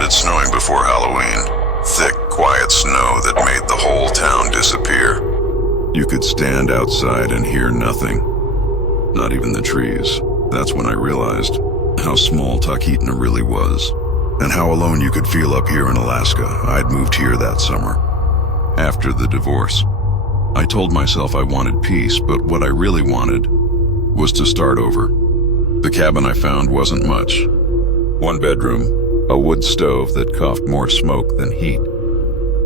started snowing before Halloween. Thick, quiet snow that made the whole town disappear. You could stand outside and hear nothing. Not even the trees. That's when I realized how small Talkeetna really was, and how alone you could feel up here in Alaska. I'd moved here that summer, after the divorce. I told myself I wanted peace, but what I really wanted was to start over. The cabin I found wasn't much. One bedroom, a wood stove that coughed more smoke than heat.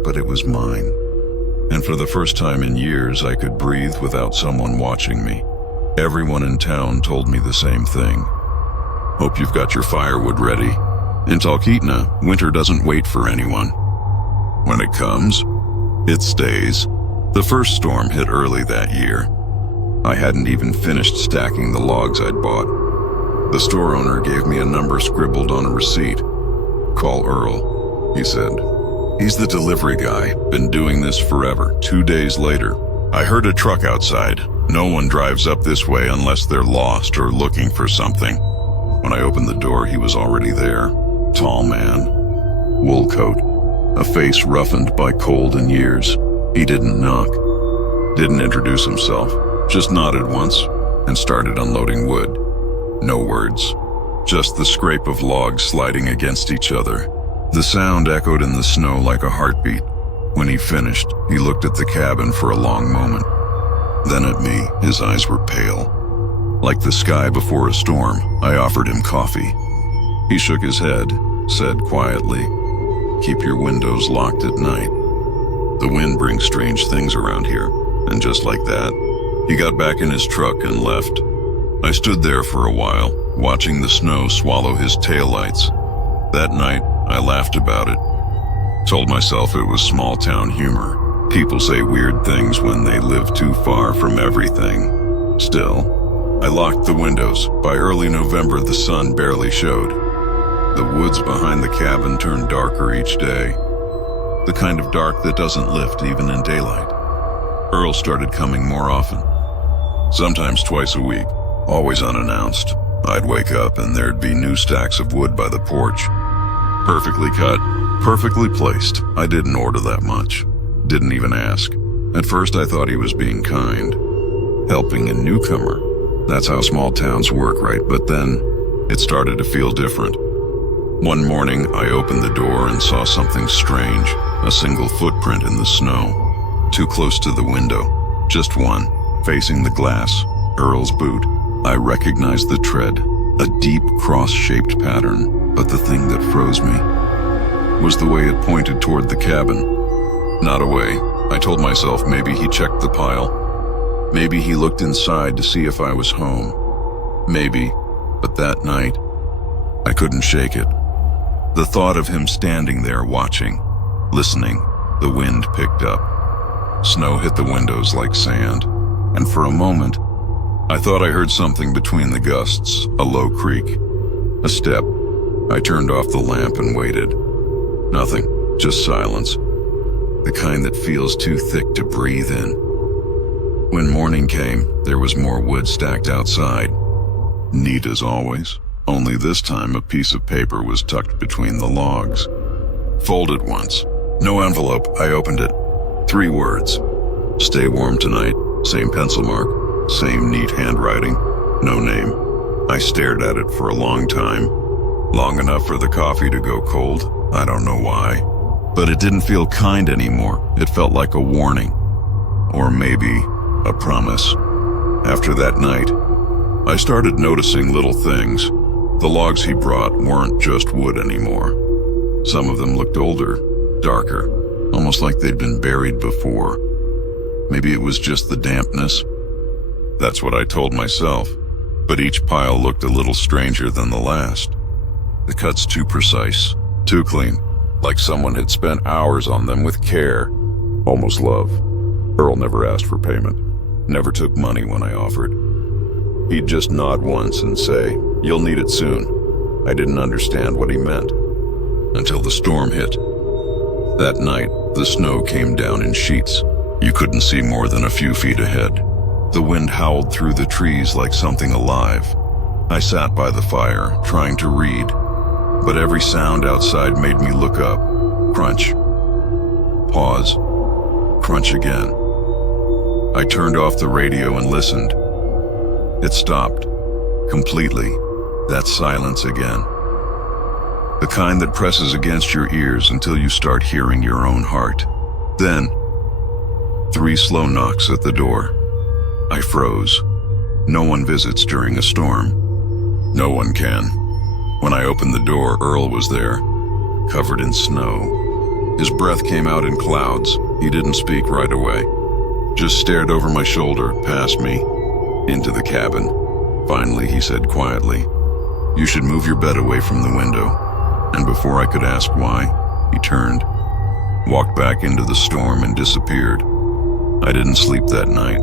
But it was mine. And for the first time in years, I could breathe without someone watching me. Everyone in town told me the same thing. Hope you've got your firewood ready. In Talkeetna, winter doesn't wait for anyone. When it comes, it stays. The first storm hit early that year. I hadn't even finished stacking the logs I'd bought. The store owner gave me a number scribbled on a receipt. Call Earl, he said. He's the delivery guy, been doing this forever. 2 days later, I heard a truck outside. No one drives up this way unless they're lost or looking for something. When I opened the door, he was already there. Tall man, wool coat, a face roughened by cold and years. He didn't knock, didn't introduce himself, just nodded once and started unloading wood. No words, just the scrape of logs sliding against each other. The sound echoed in the snow like a heartbeat. When he finished, he looked at the cabin for a long moment. Then at me, his eyes were pale. Like the sky before a storm, I offered him coffee. He shook his head, said quietly, "Keep your windows locked at night. The wind brings strange things around here." And just like that, he got back in his truck and left. I stood there for a while, watching the snow swallow his taillights. That night, I laughed about it. Told myself it was small-town humor. People say weird things when they live too far from everything. Still, I locked the windows. By early November, the sun barely showed. The woods behind the cabin turned darker each day. The kind of dark that doesn't lift even in daylight. Earl started coming more often. Sometimes twice a week, always unannounced. I'd wake up and there'd be new stacks of wood by the porch. Perfectly cut, perfectly placed. I didn't order that much. Didn't even ask. At first I thought he was being kind, helping a newcomer. That's how small towns work, right? But then it started to feel different. One morning I opened the door and saw something strange, a single footprint in the snow, too close to the window. Just one, facing the glass, Earl's boot. I recognized the tread, a deep cross-shaped pattern, but the thing that froze me was the way it pointed toward the cabin. Not away. I told myself maybe he checked the pile. Maybe he looked inside to see if I was home. Maybe, but that night, I couldn't shake it. The thought of him standing there watching, listening, the wind picked up. Snow hit the windows like sand, and for a moment, I thought I heard something between the gusts, a low creak, a step. I turned off the lamp and waited. Nothing, just silence. The kind that feels too thick to breathe in. When morning came, there was more wood stacked outside. Neat as always, only this time a piece of paper was tucked between the logs. Folded once. No envelope, I opened it. 3 words. Stay warm tonight, same pencil mark, same neat handwriting, no name. I stared at it for a long time. Long enough for the coffee to go cold, I don't know why. But it didn't feel kind anymore. It felt like a warning. Or maybe a promise. After that night, I started noticing little things. The logs he brought weren't just wood anymore. Some of them looked older, darker, almost like they'd been buried before. Maybe it was just the dampness. That's what I told myself. But each pile looked a little stranger than the last. The cuts too precise, too clean. Like someone had spent hours on them with care. Almost love. Earl never asked for payment. Never took money when I offered. He'd just nod once and say, "You'll need it soon." I didn't understand what he meant. Until the storm hit. That night, the snow came down in sheets. You couldn't see more than a few feet ahead. The wind howled through the trees like something alive. I sat by the fire, trying to read. but every sound outside made me look up. Crunch. Pause. Crunch again. I turned off the radio and listened. It stopped. Completely. That silence again. The kind that presses against your ears until you start hearing your own heart. Then, 3 slow knocks at the door. I froze. No one visits during a storm. No one can. When I opened the door, Earl was there, covered in snow. His breath came out in clouds. He didn't speak right away. Just stared over my shoulder, past me, into the cabin. Finally, he said quietly, "You should move your bed away from the window." And before I could ask why, he turned, walked back into the storm and disappeared. I didn't sleep that night.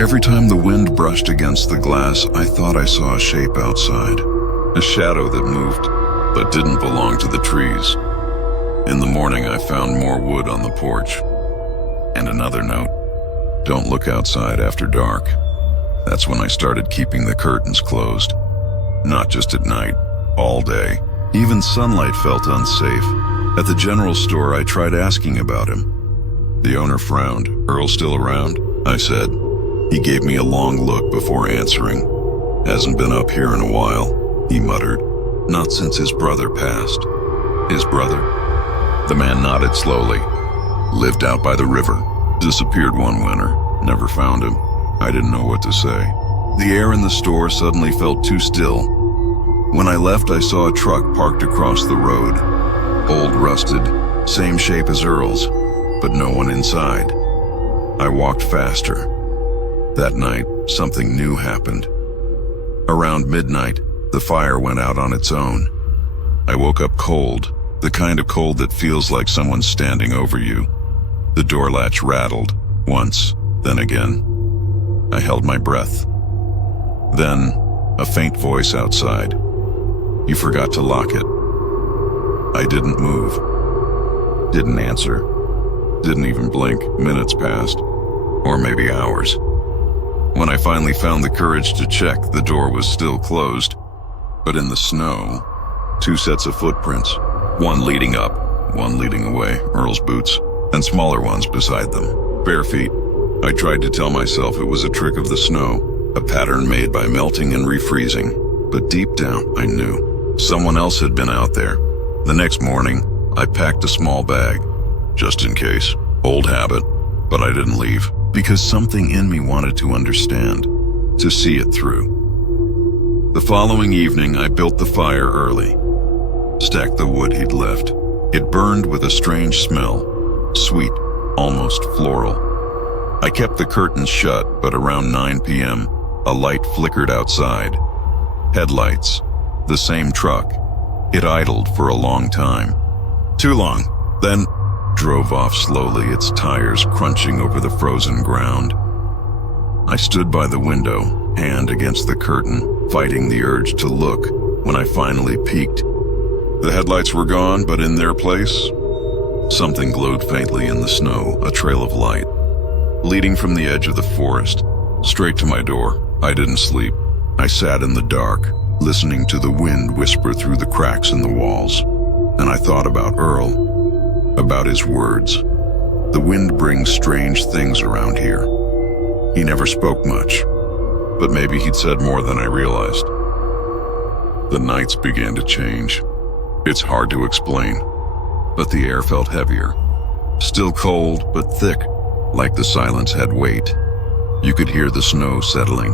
Every time the wind brushed against the glass, I thought I saw a shape outside, a shadow that moved, but didn't belong to the trees. In the morning, I found more wood on the porch. And another note, don't look outside after dark. That's when I started keeping the curtains closed. Not just at night, all day. Even sunlight felt unsafe. At the general store, I tried asking about him. The owner frowned. "Earl still around?" I said. He gave me a long look before answering. "Hasn't been up here in a while," he muttered. "Not since his brother passed." "His brother?" The man nodded slowly. "Lived out by the river. Disappeared one winter. Never found him." I didn't know what to say. The air in the store suddenly felt too still. When I left, I saw a truck parked across the road. Old, rusted, same shape as Earl's, but no one inside. I walked faster. That night, something new happened. Around midnight, the fire went out on its own. I woke up cold, the kind of cold that feels like someone's standing over you. The door latch rattled, once, then again. I held my breath. Then, a faint voice outside. "You forgot to lock it." I didn't move. Didn't answer. Didn't even blink. Minutes passed. Or maybe hours. When I finally found the courage to check, the door was still closed. But in the snow, 2 sets of footprints. One leading up, one leading away, Earl's boots, and smaller ones beside them. Bare feet. I tried to tell myself it was a trick of the snow, a pattern made by melting and refreezing. But deep down, I knew. Someone else had been out there. The next morning, I packed a small bag, just in case. Old habit, but I didn't leave, because something in me wanted to understand, to see it through. The following evening, I built the fire early, stacked the wood he'd left. It burned with a strange smell, sweet, almost floral. I kept the curtains shut, but around 9 p.m., a light flickered outside. Headlights, the same truck. It idled for a long time. Too long. Then drove off slowly, its tires crunching over the frozen ground. I stood by the window, hand against the curtain, fighting the urge to look. When I finally peeked, the headlights were gone, but in their place, something glowed faintly in the snow, a trail of light, leading from the edge of the forest, straight to my door. I didn't sleep. I sat in the dark, listening to the wind whisper through the cracks in the walls. And I thought about Earl, about his words. The wind brings strange things around here. He never spoke much, but maybe he'd said more than I realized. The nights began to change. It's hard to explain, but the air felt heavier. Still cold, but thick, like the silence had weight. You could hear the snow settling,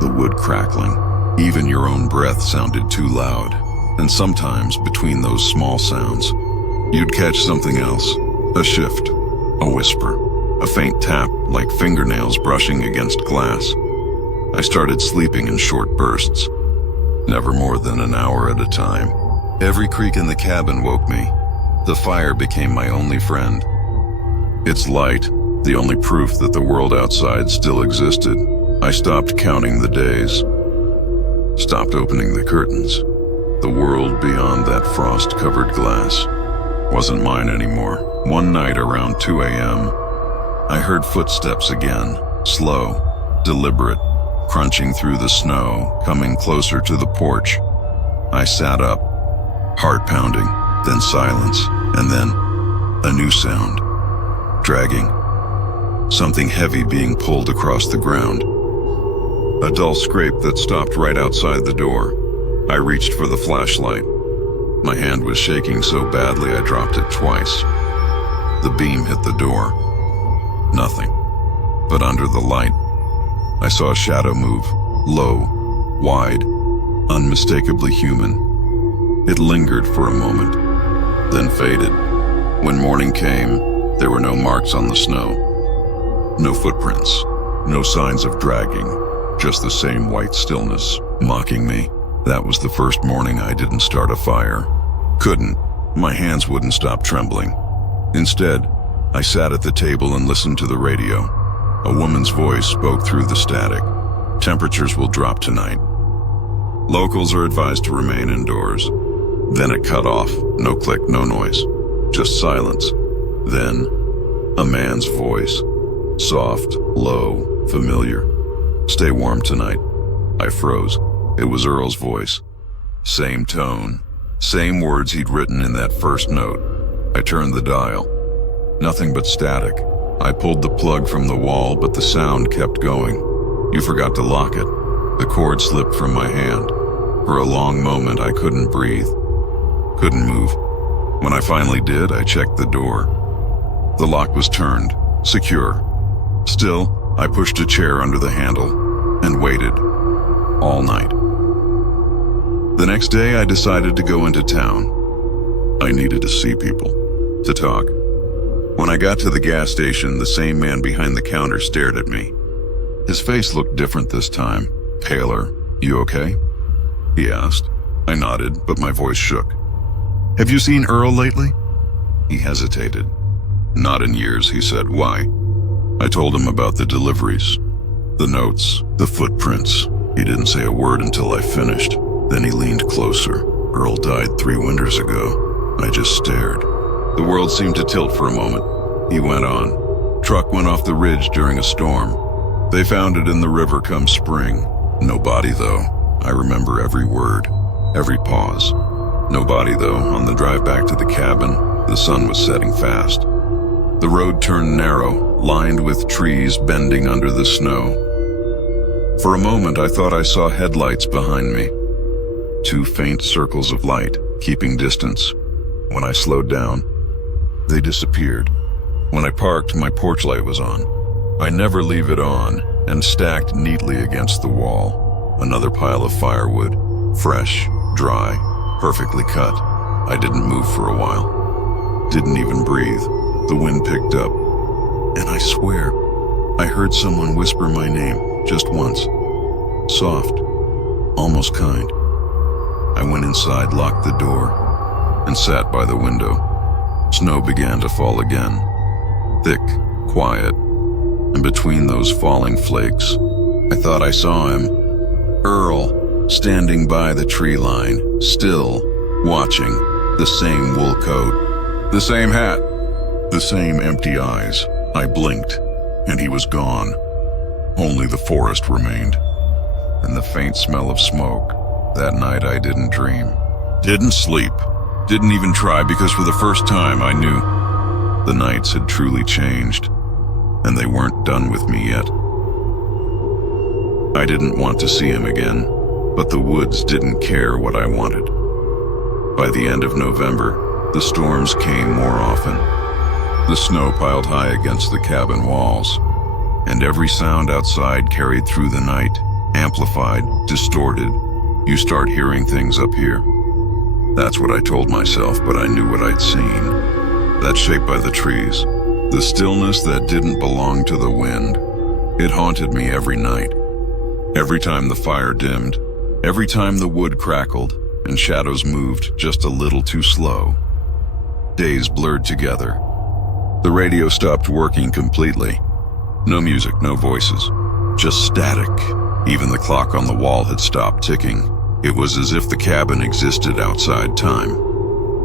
the wood crackling. Even your own breath sounded too loud. And sometimes, between those small sounds, you'd catch something else. A shift, a whisper, a faint tap like fingernails brushing against glass. I started sleeping in short bursts, never more than an hour at a time. Every creak in the cabin woke me. The fire became my only friend. Its light, the only proof that the world outside still existed. I stopped counting the days, stopped opening the curtains. The world beyond that frost-covered glass wasn't mine anymore. One night around 2 a.m., I heard footsteps again, slow, deliberate, crunching through the snow, coming closer to the porch. I sat up, Heart pounding, then silence, and then a new sound. Dragging. Something heavy being pulled across the ground. A dull scrape that stopped right outside the door. I reached for the flashlight. My hand was shaking so badly I dropped it twice. The beam hit the door. Nothing. But under the light, I saw a shadow move, low, wide, unmistakably human. It lingered for a moment, then faded. When morning came, there were no marks on the snow. No footprints, no signs of dragging, just the same white stillness, mocking me. That was the first morning I didn't start a fire. Couldn't. My hands wouldn't stop trembling. Instead, I sat at the table and listened to the radio. A woman's voice spoke through the static. Temperatures will drop tonight. Locals are advised to remain indoors. Then it cut off. No click, no noise. Just silence. Then, a man's voice. Soft, low, familiar. Stay warm tonight. I froze. It was Earl's voice. Same tone. Same words he'd written in that first note. I turned the dial. Nothing but static. I pulled the plug from the wall, but the sound kept going. You forgot to lock it. The cord slipped from my hand. For a long moment, I couldn't breathe. Couldn't move. When I finally did, I checked the door. The lock was turned, secure. Still, I pushed a chair under the handle and waited all night. The next day, I decided to go into town. I needed to see people, to talk. When I got to the gas station, the same man behind the counter stared at me. His face looked different this time, paler. You okay? He asked. I nodded, but my voice shook. Have you seen Earl lately? He hesitated. Not in years, he said. Why? I told him about the deliveries, the notes, the footprints. He didn't say a word until I finished. Then he leaned closer. Earl died 3 winters ago. I just stared. The world seemed to tilt for a moment. He went on. Truck went off the ridge during a storm. They found it in the river come spring. No body, though. I remember every word, every pause. No body, though. On the drive back to the cabin, the sun was setting fast. The road turned narrow, lined with trees bending under the snow. For a moment, I thought I saw headlights behind me. 2 faint circles of light, keeping distance. When I slowed down, they disappeared. When I parked, my porch light was on. I never leave it on, and stacked neatly against the wall. Another pile of firewood, fresh, dry, perfectly cut. I didn't move for a while. Didn't even breathe. The wind picked up, and I swear, I heard someone whisper my name, just once. Soft, almost kind. I went inside, locked the door, and sat by the window. Snow began to fall again. Thick, quiet, and between those falling flakes, I thought I saw him. Earl, standing by the tree line, still, watching, the same wool coat, the same hat, the same empty eyes. I blinked, and he was gone. Only the forest remained, and the faint smell of smoke. That night I didn't dream, didn't sleep, didn't even try, because for the first time I knew the nights had truly changed, and they weren't done with me yet. I didn't want to see him again, but the woods didn't care what I wanted. By the end of November, the storms came more often. The snow piled high against the cabin walls, and every sound outside carried through the night, amplified, distorted. You start hearing things up here. That's what I told myself, but I knew what I'd seen. That shape by the trees, the stillness that didn't belong to the wind. It haunted me every night. Every time the fire dimmed, every time the wood crackled, and shadows moved just a little too slow. Days blurred together. The radio stopped working completely. No music, no voices, just static. Even the clock on the wall had stopped ticking. It was as if the cabin existed outside time,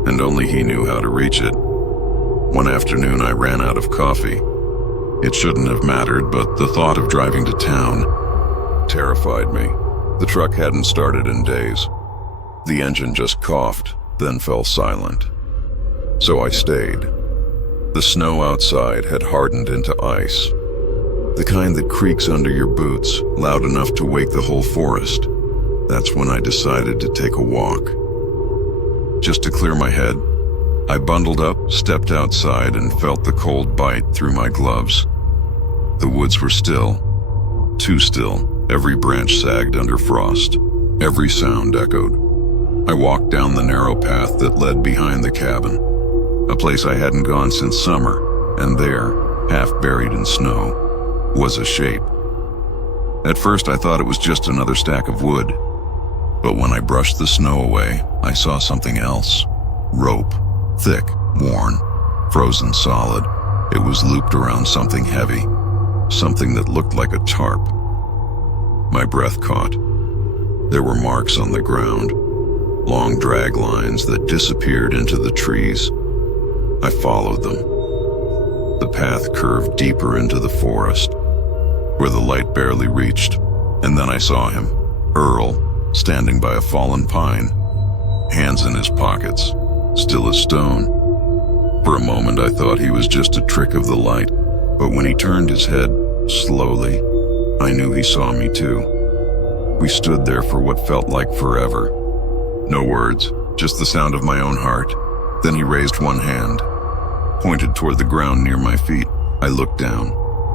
and only he knew how to reach it. One afternoon I ran out of coffee. It shouldn't have mattered, but the thought of driving to town terrified me. The truck hadn't started in days. The engine just coughed, then fell silent. So I stayed. The snow outside had hardened into ice, the kind that creaks under your boots, loud enough to wake the whole forest. That's when I decided to take a walk. Just to clear my head, I bundled up, stepped outside, and felt the cold bite through my gloves. The woods were still, too still. Every branch sagged under frost. Every sound echoed. I walked down the narrow path that led behind the cabin, a place I hadn't gone since summer, and there, half buried in snow, was a shape. At first I thought it was just another stack of wood, but when I brushed the snow away, I saw something else. Rope, thick, worn, frozen solid. It was looped around something heavy, something that looked like a tarp. My breath caught. There were marks on the ground, long drag lines that disappeared into the trees. I followed them. The path curved deeper into the forest, where the light barely reached, and then I saw him, Earl, standing by a fallen pine, hands in his pockets, still as stone. For a moment I thought he was just a trick of the light, but when he turned his head, slowly, I knew he saw me too. We stood there for what felt like forever. No words, just the sound of my own heart. Then he raised one hand, pointed toward the ground near my feet. I looked down,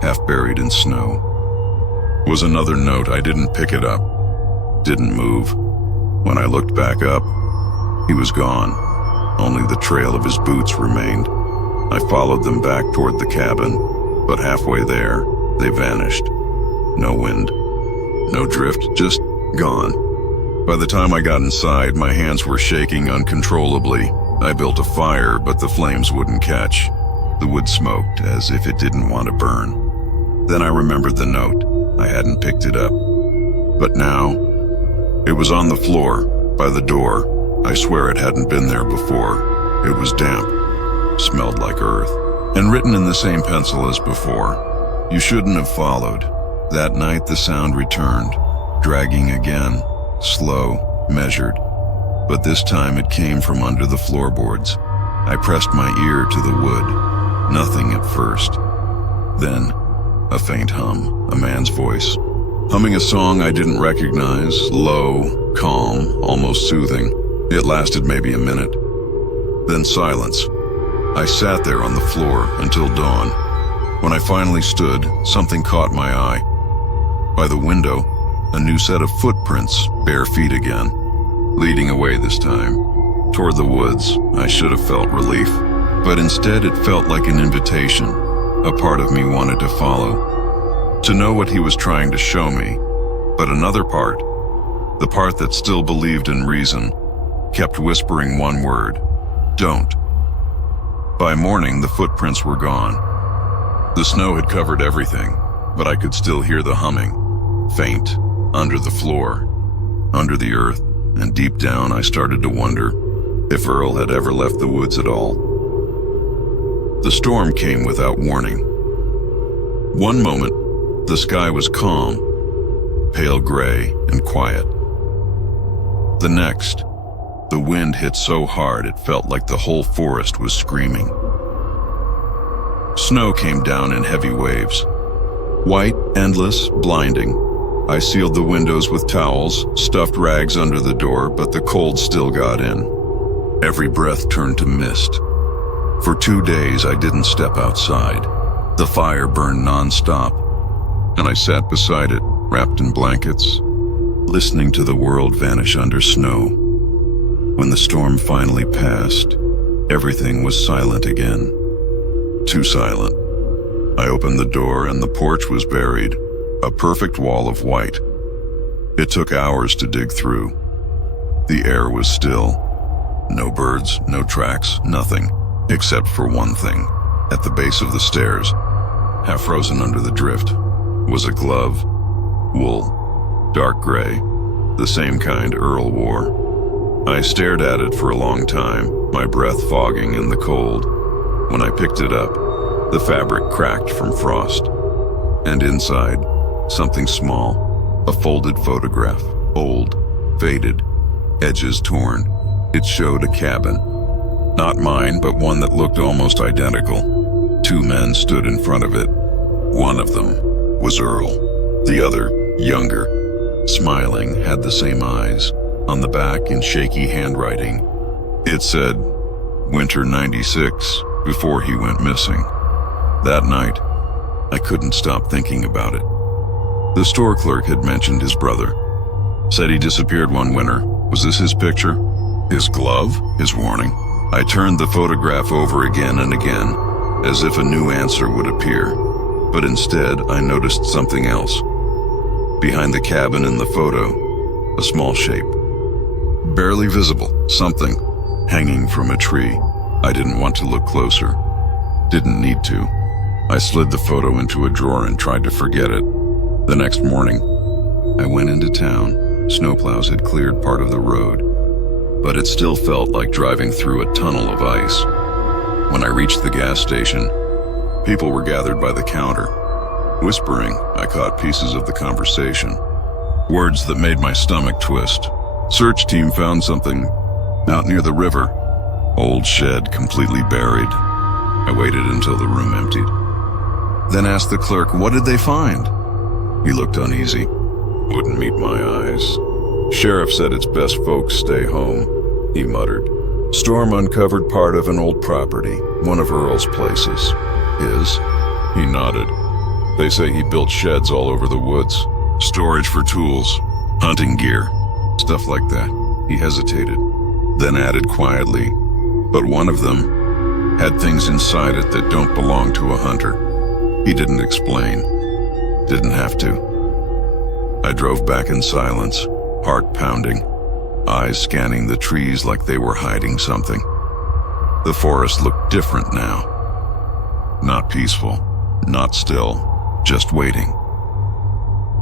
half buried in snow. Was another note. I didn't pick it up, didn't move. When I looked back up, he was gone. Only the trail of his boots remained. I followed them back toward the cabin, but halfway there, they vanished. No wind, no drift, just gone. By the time I got inside, my hands were shaking uncontrollably. I built a fire, but the flames wouldn't catch. The wood smoked as if it didn't want to burn. Then I remembered the note. I hadn't picked it up. But now, it was on the floor, by the door. I swear it hadn't been there before. It was damp, smelled like earth, and written in the same pencil as before. You shouldn't have followed. That night the sound returned, dragging again, slow, measured. But this time it came from under the floorboards. I pressed my ear to the wood. Nothing at first. Then, a faint hum, a man's voice, humming a song I didn't recognize, low, calm, almost soothing. It lasted maybe a minute. Then silence. I sat there on the floor until dawn. When I finally stood, something caught my eye. By the window, a new set of footprints, bare feet again, leading away this time. Toward the woods, I should have felt relief, but instead it felt like an invitation. A part of me wanted to follow, to know what he was trying to show me. But another part, the part that still believed in reason, kept whispering one word: don't. By morning, the footprints were gone. The snow had covered everything, but I could still hear the humming, faint, under the floor, under the earth, and deep down I started to wonder if Earl had ever left the woods at all. The storm came without warning. One moment, the sky was calm, pale gray and quiet. The next, the wind hit so hard it felt like the whole forest was screaming. Snow came down in heavy waves. White, endless, blinding. I sealed the windows with towels, stuffed rags under the door, but the cold still got in. Every breath turned to mist. For 2 days I didn't step outside. The fire burned non-stop, and I sat beside it, wrapped in blankets, listening to the world vanish under snow. When the storm finally passed, everything was silent again. Too silent. I opened the door and the porch was buried, a perfect wall of white. It took hours to dig through. The air was still. No birds, no tracks, nothing, except for one thing. At the base of the stairs, half frozen under the drift, was a glove, wool, dark gray, the same kind Earl wore. I stared at it for a long time, my breath fogging in the cold. When I picked it up, the fabric cracked from frost. And inside, something small, a folded photograph, old, faded, edges torn. It showed a cabin. Not mine, but one that looked almost identical. Two men stood in front of it. One of them was Earl. The other, younger, smiling, had the same eyes. On the back, in shaky handwriting, it said, Winter 96, before he went missing. That night, I couldn't stop thinking about it. The store clerk had mentioned his brother. Said he disappeared one winter. Was this his picture? His glove? His warning? I turned the photograph over again and again, as if a new answer would appear. But instead, I noticed something else. Behind the cabin in the photo, a small shape. Barely visible, something, hanging from a tree. I didn't want to look closer. Didn't need to. I slid the photo into a drawer and tried to forget it. The next morning, I went into town. Snowplows had cleared part of the road, but it still felt like driving through a tunnel of ice. When I reached the gas station, people were gathered by the counter. Whispering, I caught pieces of the conversation. Words that made my stomach twist. Search team found something out near the river. Old shed completely buried. I waited until the room emptied. Then asked the clerk, what did they find? He looked uneasy. Wouldn't meet my eyes. Sheriff said it's best folks stay home, he muttered. Storm uncovered part of an old property, one of Earl's places. His? He nodded. They say he built sheds all over the woods. Storage for tools, hunting gear, stuff like that. He hesitated, then added quietly, but one of them had things inside it that don't belong to a hunter. He didn't explain. Didn't have to. I drove back in silence, heart pounding, eyes scanning the trees like they were hiding something. The forest looked different now. Not peaceful, not still, just waiting.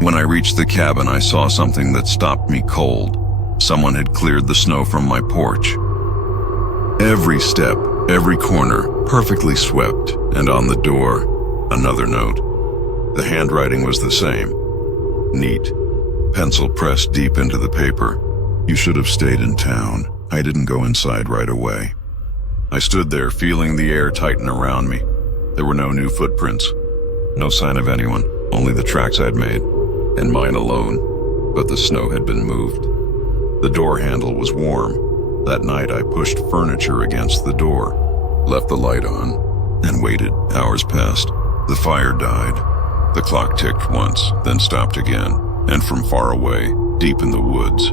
When I reached the cabin, I saw something that stopped me cold. Someone had cleared the snow from my porch. Every step, every corner, perfectly swept, and on the door, another note. The handwriting was the same. Neat. Pencil pressed deep into the paper. You should have stayed in town. I didn't go inside right away. I stood there, feeling the air tighten around me. There were no new footprints. No sign of anyone, only the tracks I'd made, and mine alone. But the snow had been moved. The door handle was warm. That night I pushed furniture against the door, left the light on, and waited. Hours passed. The fire died. The clock ticked once, then stopped again, and from far away, deep in the woods,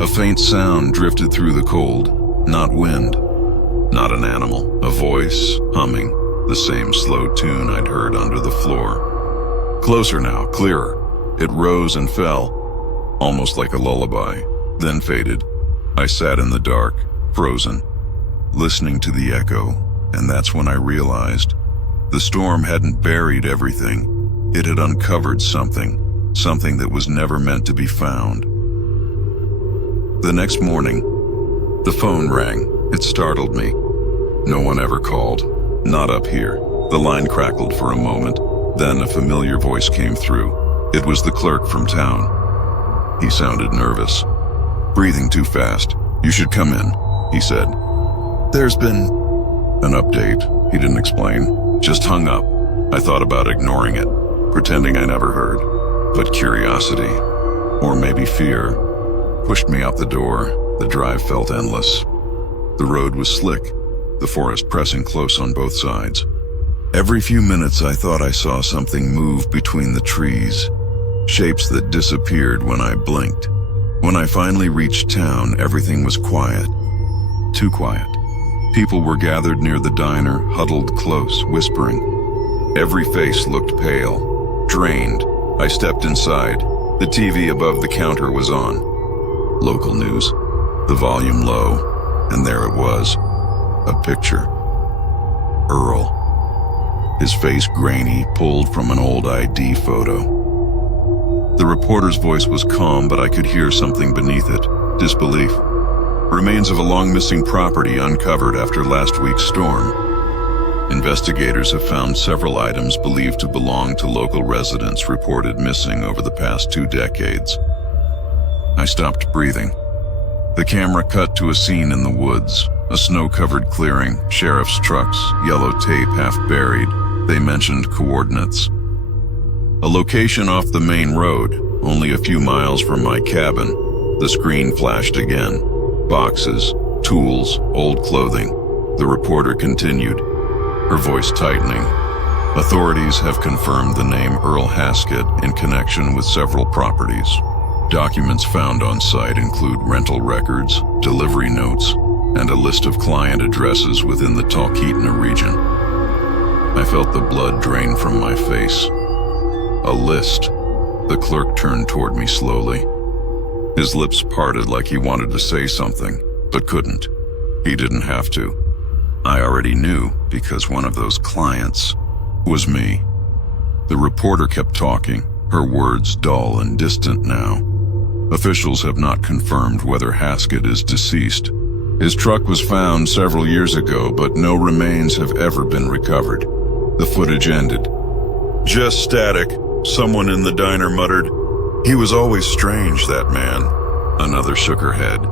a faint sound drifted through the cold. Not wind, not an animal, a voice, humming, the same slow tune I'd heard under the floor. Closer now, clearer. It rose and fell, almost like a lullaby, then faded. I sat in the dark, frozen, listening to the echo, and that's when I realized the storm hadn't buried everything. It had uncovered something that was never meant to be found. The next morning, the phone rang. It startled me. No one ever called. Not up here. The line crackled for a moment. Then a familiar voice came through. It was the clerk from town. He sounded nervous. Breathing too fast. You should come in, he said. There's been an update. He didn't explain. Just hung up. I thought about ignoring it, pretending I never heard. But curiosity, or maybe fear, pushed me out the door. The drive felt endless. The road was slick, the forest pressing close on both sides. Every few minutes I thought I saw something move between the trees, shapes that disappeared when I blinked. When I finally reached town, everything was quiet. Too quiet. People were gathered near the diner, huddled close, whispering. Every face looked pale, drained. I stepped inside. The TV above the counter was on. Local news, the volume low, and there it was, a picture. Earl. His face grainy, pulled from an old ID photo. The reporter's voice was calm, but I could hear something beneath it, disbelief. Remains of a long-missing property uncovered after last week's storm. Investigators have found several items believed to belong to local residents reported missing over the past 2 decades. I stopped breathing. The camera cut to a scene in the woods, a snow-covered clearing, sheriff's trucks, yellow tape half buried. They mentioned coordinates. A location off the main road, only a few miles from my cabin. The screen flashed again. Boxes, tools, old clothing. The reporter continued, her voice tightening. Authorities have confirmed the name Earl Haskett in connection with several properties. Documents found on site include rental records, delivery notes, and a list of client addresses within the Talkeetna region. I felt the blood drain from my face. A list. The clerk turned toward me slowly. His lips parted like he wanted to say something, but couldn't. He didn't have to. I already knew because one of those clients was me. The reporter kept talking, her words dull and distant now. Officials have not confirmed whether Haskett is deceased. His truck was found several years ago, but no remains have ever been recovered. The footage ended. Just static, someone in the diner muttered. He was always strange, that man. Another shook her head.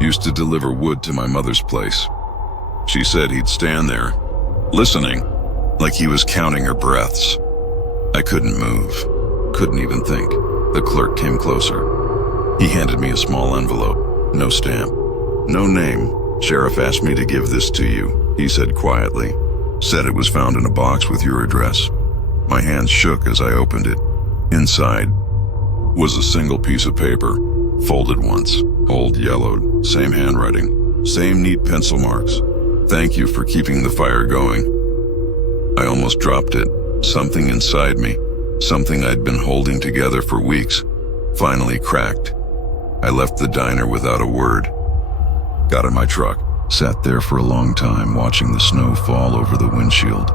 Used to deliver wood to my mother's place. She said he'd stand there, listening, like he was counting her breaths. I couldn't move, couldn't even think. The clerk came closer. He handed me a small envelope, no stamp, no name. Sheriff asked me to give this to you, he said quietly. Said it was found in a box with your address. My hands shook as I opened it. Inside was a single piece of paper, folded once, old yellowed, same handwriting, same neat pencil marks. Thank you for keeping the fire going. I almost dropped it. Something inside me, something I'd been holding together for weeks, finally cracked. I left the diner without a word. Got in my truck, sat there for a long time watching the snow fall over the windshield.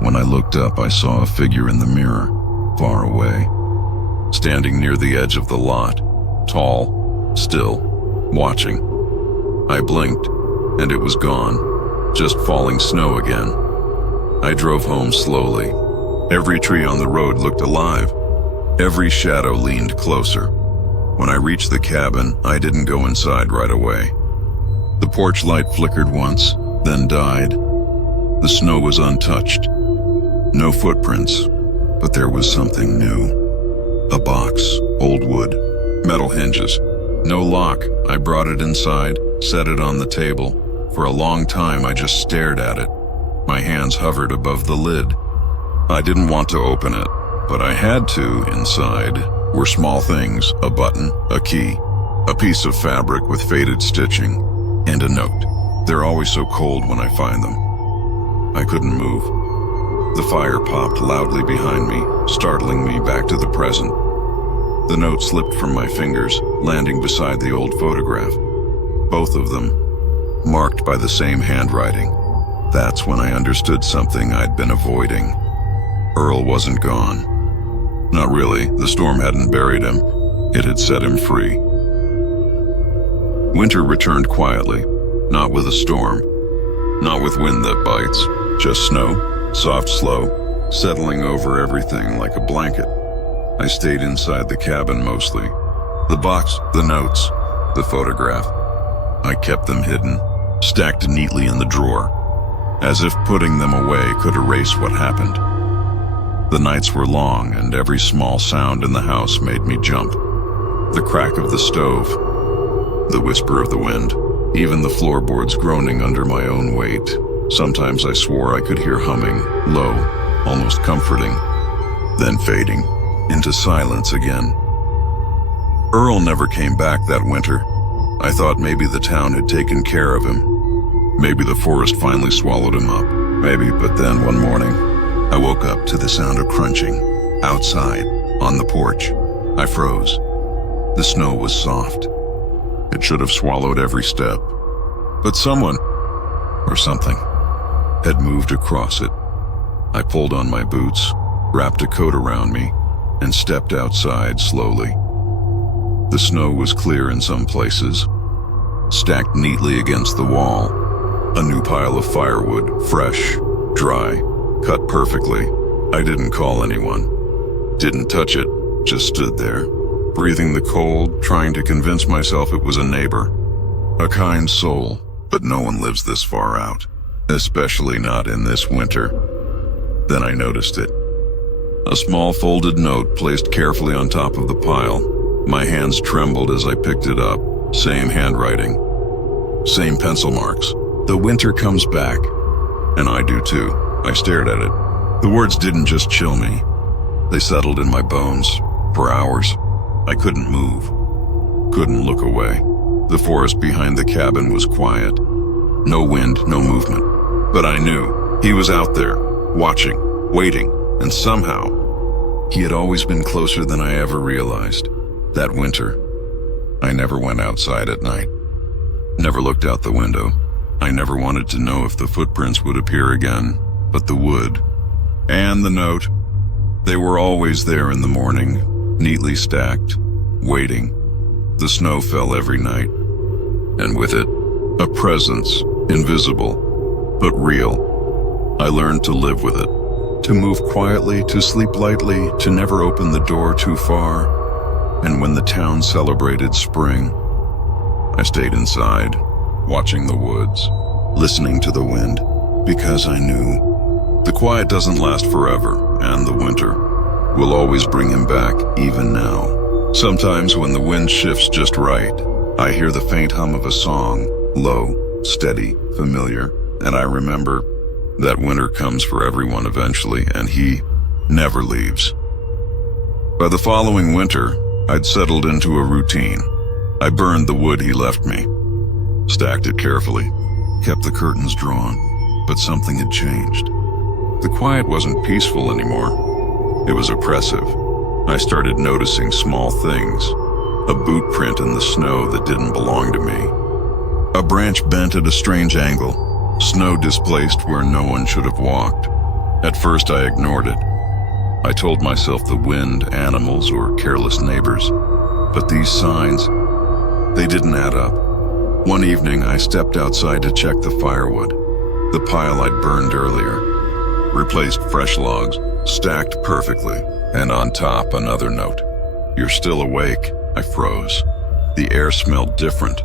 When I looked up, I saw a figure in the mirror, far away, standing near the edge of the lot, tall, still, watching. I blinked, and it was gone, just falling snow again. I drove home slowly. Every tree on the road looked alive. Every shadow leaned closer. When I reached the cabin, I didn't go inside right away. The porch light flickered once, then died. The snow was untouched. No footprints, but there was something new. A box, old wood, metal hinges. No lock. I brought it inside, set it on the table. For a long time, I just stared at it. My hands hovered above the lid. I didn't want to open it, but I had to. Inside were small things, a button, a key, a piece of fabric with faded stitching, and a note. They're always so cold when I find them. I couldn't move. The fire popped loudly behind me, startling me back to the present. The note slipped from my fingers, landing beside the old photograph. Both of them, marked by the same handwriting. That's when I understood something I'd been avoiding. Earl wasn't gone. Not really, the storm hadn't buried him. It had set him free. Winter returned quietly, not with a storm, not with wind that bites, just snow, soft, slow, settling over everything like a blanket. I stayed inside the cabin mostly. The box, the notes, the photograph. I kept them hidden, stacked neatly in the drawer, as if putting them away could erase what happened. The nights were long, and every small sound in the house made me jump. The crack of the stove, the whisper of the wind, even the floorboards groaning under my own weight. Sometimes I swore I could hear humming, low, almost comforting, then fading into silence again. Earl never came back that winter. I thought maybe the town had taken care of him. Maybe the forest finally swallowed him up. Maybe, but then one morning, I woke up to the sound of crunching, outside, on the porch. I froze. The snow was soft. It should have swallowed every step. But someone, or something, had moved across it. I pulled on my boots, wrapped a coat around me, and stepped outside slowly. The snow was clear in some places, stacked neatly against the wall. A new pile of firewood, fresh, dry, cut perfectly. I didn't call anyone, didn't touch it, just stood there, breathing the cold, trying to convince myself it was a neighbor. A kind soul, but no one lives this far out, especially not in this winter. Then I noticed it. A small folded note placed carefully on top of the pile. My hands trembled as I picked it up. Same handwriting. Same pencil marks. The winter comes back. And I do too. I stared at it. The words didn't just chill me. They settled in my bones. For hours, I couldn't move. Couldn't look away. The forest behind the cabin was quiet. No wind, no movement. But I knew he was out there, watching, waiting, and somehow, he had always been closer than I ever realized. That winter, I never went outside at night. Never looked out the window. I never wanted to know if the footprints would appear again, but the wood. And the note. They were always there in the morning, neatly stacked, waiting. The snow fell every night. And with it, a presence, invisible, but real. I learned to live with it. To move quietly, to sleep lightly, to never open the door too far. And when the town celebrated spring, I stayed inside, watching the woods, listening to the wind, because I knew the quiet doesn't last forever, and the winter will always bring him back, even now. Sometimes when the wind shifts just right, I hear the faint hum of a song, low, steady, familiar, and I remember that winter comes for everyone eventually, and he never leaves. By the following winter, I'd settled into a routine. I burned the wood he left me, stacked it carefully, kept the curtains drawn, but something had changed. The quiet wasn't peaceful anymore. It was oppressive. I started noticing small things. A boot print in the snow that didn't belong to me. A branch bent at a strange angle. Snow displaced where no one should have walked. At first I ignored it. I told myself the wind, animals, or careless neighbors. But these signs, they didn't add up. One evening I stepped outside to check the firewood. The pile I'd burned earlier. Replaced fresh logs, stacked perfectly. And on top, another note. You're still awake. I froze. The air smelled different.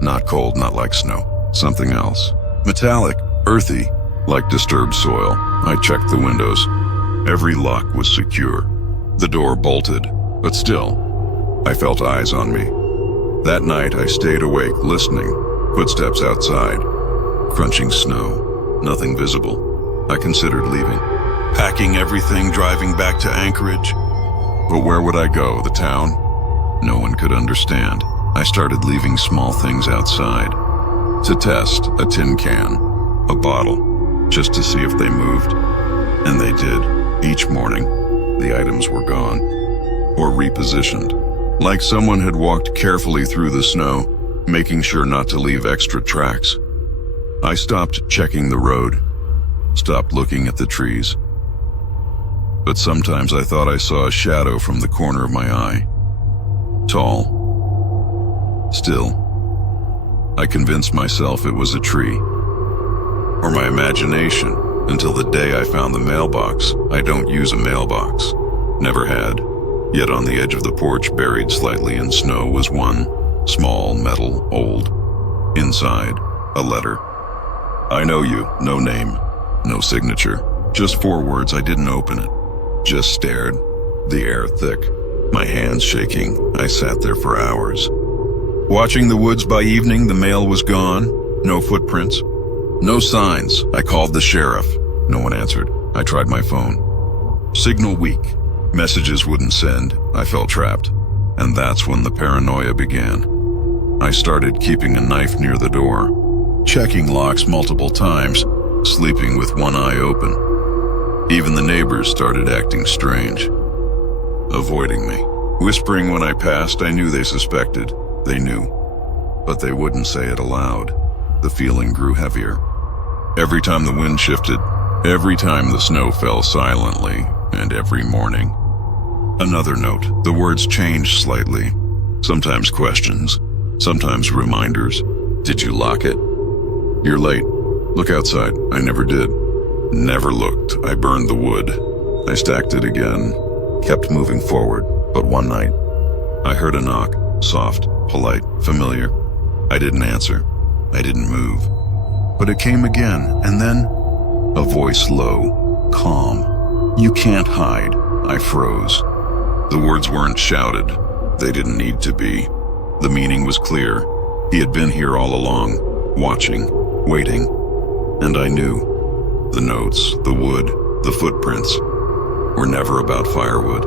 Not cold, not like snow. Something else. Metallic, earthy, like disturbed soil. I checked the windows. Every lock was secure. The door bolted, but still, I felt eyes on me. That night I stayed awake, listening. Footsteps outside. Crunching snow. Nothing visible. I considered leaving. Packing everything, driving back to Anchorage. But where would I go? The town? No one could understand. I started leaving small things outside. To test, a tin can, a bottle, just to see if they moved. And they did. Each morning, the items were gone, or repositioned, like someone had walked carefully through the snow, making sure not to leave extra tracks. I stopped checking the road, stopped looking at the trees. But sometimes I thought I saw a shadow from the corner of my eye. Tall. Still. I convinced myself it was a tree. Or my imagination, until the day I found the mailbox. I don't use a mailbox. Never had. Yet on the edge of the porch, buried slightly in snow, was one. Small, metal, old. Inside, a letter. I know you. No name. No signature. Just 4 words. I didn't open it. Just stared. The air thick. My hands shaking. I sat there for hours. Watching the woods. By evening, the mail was gone. No footprints. No signs. I called the sheriff. No one answered. I tried my phone. Signal weak. Messages wouldn't send. I felt trapped. And that's when the paranoia began. I started keeping a knife near the door, checking locks multiple times, sleeping with one eye open. Even the neighbors started acting strange, avoiding me. Whispering when I passed. I knew they suspected. They knew, but they wouldn't say it aloud. The feeling grew heavier. Every time the wind shifted, every time the snow fell silently, and every morning. Another note. The words changed slightly. Sometimes questions, sometimes reminders. Did you lock it? You're late. Look outside. I never did. Never looked. I burned the wood. I stacked it again, kept moving forward, but one night, I heard a knock. Soft, polite, familiar. I didn't answer. I didn't move. But it came again, and then a voice low, calm. "You can't hide." I froze. The words weren't shouted. They didn't need to be. The meaning was clear. He had been here all along, watching, waiting. And I knew. The notes, the wood, the footprints were never about firewood.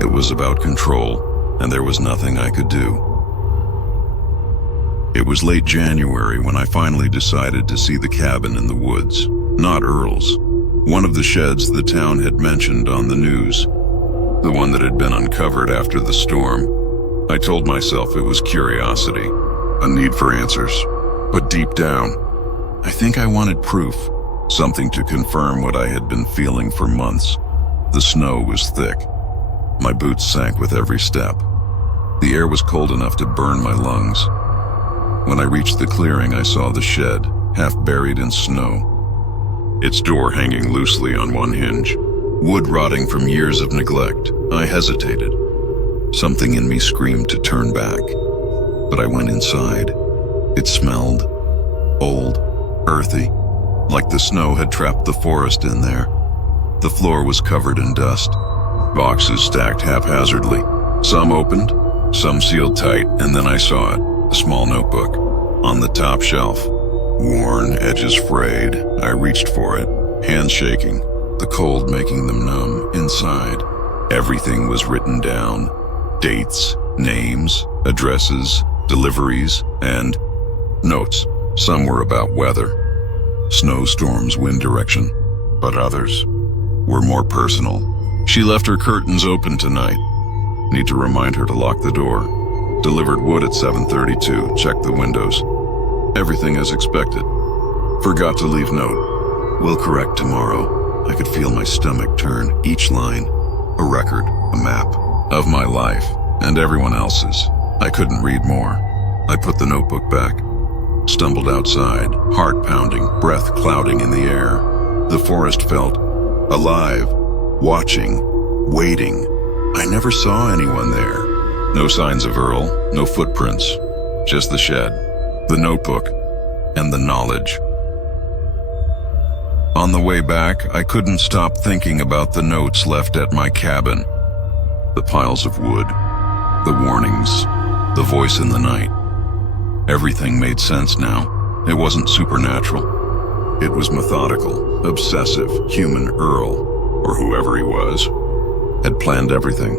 It was about control, and there was nothing I could do. It was late January when I finally decided to see the cabin in the woods, not Earl's. One of the sheds the town had mentioned on the news, the one that had been uncovered after the storm. I told myself it was curiosity, a need for answers. But deep down, I think I wanted proof, something to confirm what I had been feeling for months. The snow was thick. My boots sank with every step. The air was cold enough to burn my lungs. When I reached the clearing, I saw the shed, half buried in snow. Its door hanging loosely on one hinge, wood rotting from years of neglect. I hesitated. Something in me screamed to turn back, but I went inside. It smelled old, earthy, like the snow had trapped the forest in there. The floor was covered in dust, boxes stacked haphazardly. Some opened, some sealed tight, and then I saw it, a small notebook, on the top shelf. Worn, edges frayed. I reached for it, hands shaking, the cold making them numb. Inside, everything was written down. Dates, names, addresses, deliveries, and notes. Some were about weather, snowstorms, wind direction, but others were more personal. She left her curtains open tonight. Need to remind her to lock the door. Delivered wood at 7:32, checked the windows. Everything as expected. Forgot to leave note. Will correct tomorrow. I could feel my stomach turn. Each line, a record, a map of my life and everyone else's. I couldn't read more. I put the notebook back. Stumbled outside, heart pounding, breath clouding in the air. The forest felt alive, watching, waiting. I never saw anyone there. No signs of Earl, no footprints, just the shed, the notebook, and the knowledge. On the way back, I couldn't stop thinking about the notes left at my cabin. The piles of wood, the warnings, the voice in the night. Everything made sense now. It wasn't supernatural. It was methodical, obsessive, human. Earl, or whoever he was, had planned everything.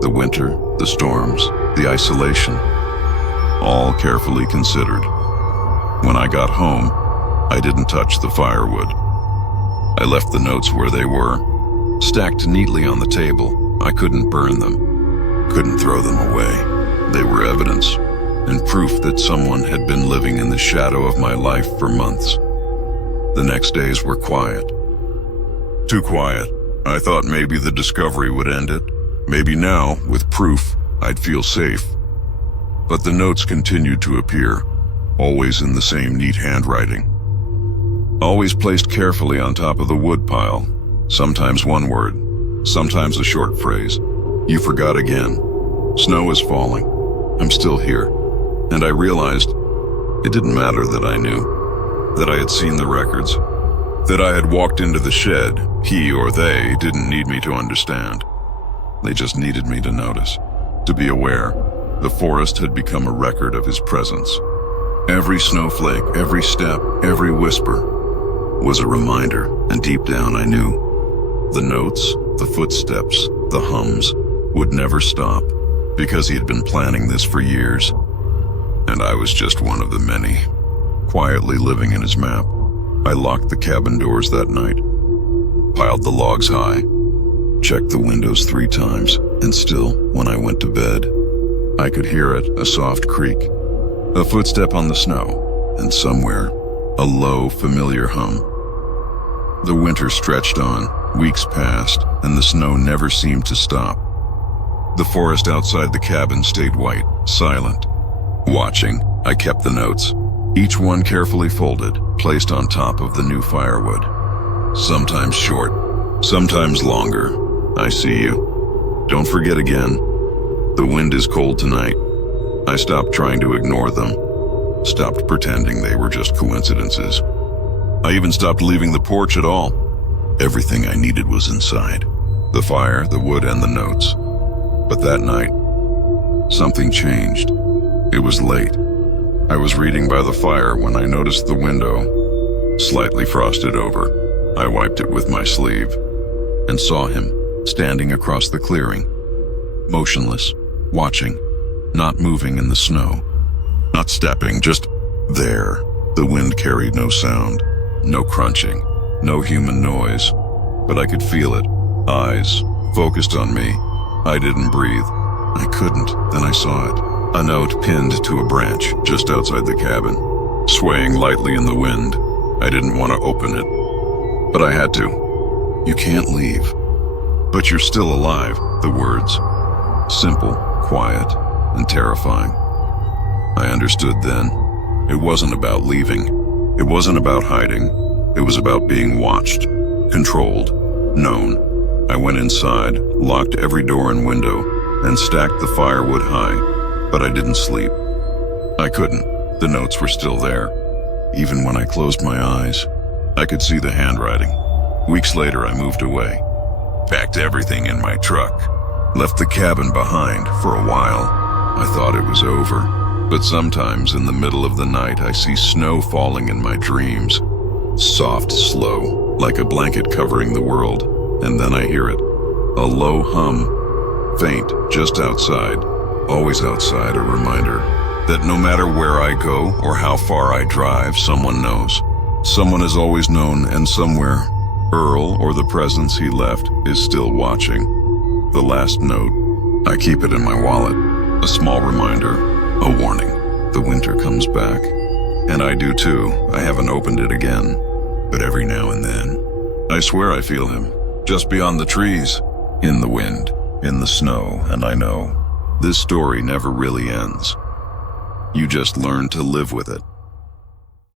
The winter, the storms, the isolation, all carefully considered. When I got home, I didn't touch the firewood. I left the notes where they were, stacked neatly on the table. I couldn't burn them, couldn't throw them away. They were evidence, and proof that someone had been living in the shadow of my life for months. The next days were quiet. Too quiet. I thought maybe the discovery would end it. Maybe now, with proof, I'd feel safe. But the notes continued to appear, always in the same neat handwriting. Always placed carefully on top of the wood pile. Sometimes one word, sometimes a short phrase. You forgot again. Snow is falling. I'm still here. And I realized it didn't matter that I knew, that I had seen the records, that I had walked into the shed. He or they didn't need me to understand. They just needed me to notice, to be aware. The forest had become a record of his presence. Every snowflake, every step, every whisper was a reminder, and deep down I knew. The notes, the footsteps, the hums would never stop, because he had been planning this for years. And I was just one of the many, quietly living in his map. I locked the cabin doors that night, piled the logs high, checked the windows 3 times, and still, when I went to bed, I could hear it, a soft creak, a footstep on the snow, and somewhere, a low, familiar hum. The winter stretched on, weeks passed, and the snow never seemed to stop. The forest outside the cabin stayed white, silent. Watching, I kept the notes, each one carefully folded, placed on top of the new firewood. Sometimes short, sometimes longer. I see you. Don't forget again. The wind is cold tonight. I stopped trying to ignore them. stopped pretending they were just coincidences. I even stopped leaving the porch at all. Everything I needed was inside. The fire, the wood, and the notes. But that night, something changed. It was late. I was reading by the fire when I noticed the window, slightly frosted over. I wiped it with my sleeve and saw him standing across the clearing, motionless, watching, not moving in the snow, not stepping, just there. The wind carried no sound, no crunching, no human noise, but I could feel it. Eyes focused on me. I didn't breathe. I couldn't. Then I saw it. A note pinned to a branch just outside the cabin, swaying lightly in the wind. I didn't want to open it, but I had to. You can't leave, but you're still alive. The words. Simple, quiet, and terrifying. I understood then. It wasn't about leaving. It wasn't about hiding. It was about being watched, controlled, known. I went inside, locked every door and window, and stacked the firewood high, but I didn't sleep. I couldn't. The notes were still there. Even when I closed my eyes, I could see the handwriting. Weeks later, I moved away, packed everything in my truck, left the cabin behind for a while. I thought it was over, but sometimes in the middle of the night, I see snow falling in my dreams, soft, slow, like a blanket covering the world. And then I hear it, a low hum, faint, just outside, always outside, a reminder that no matter where I go or how far I drive, someone knows. Someone has always known, and somewhere, Earl, or the presence he left, is still watching. The last note, I keep it in my wallet, a small reminder, a warning. The winter comes back, and I do too. I haven't opened it again, but every now and then, I swear I feel him. Just beyond the trees, in the wind, in the snow, and I know this story never really ends. You just learn to live with it.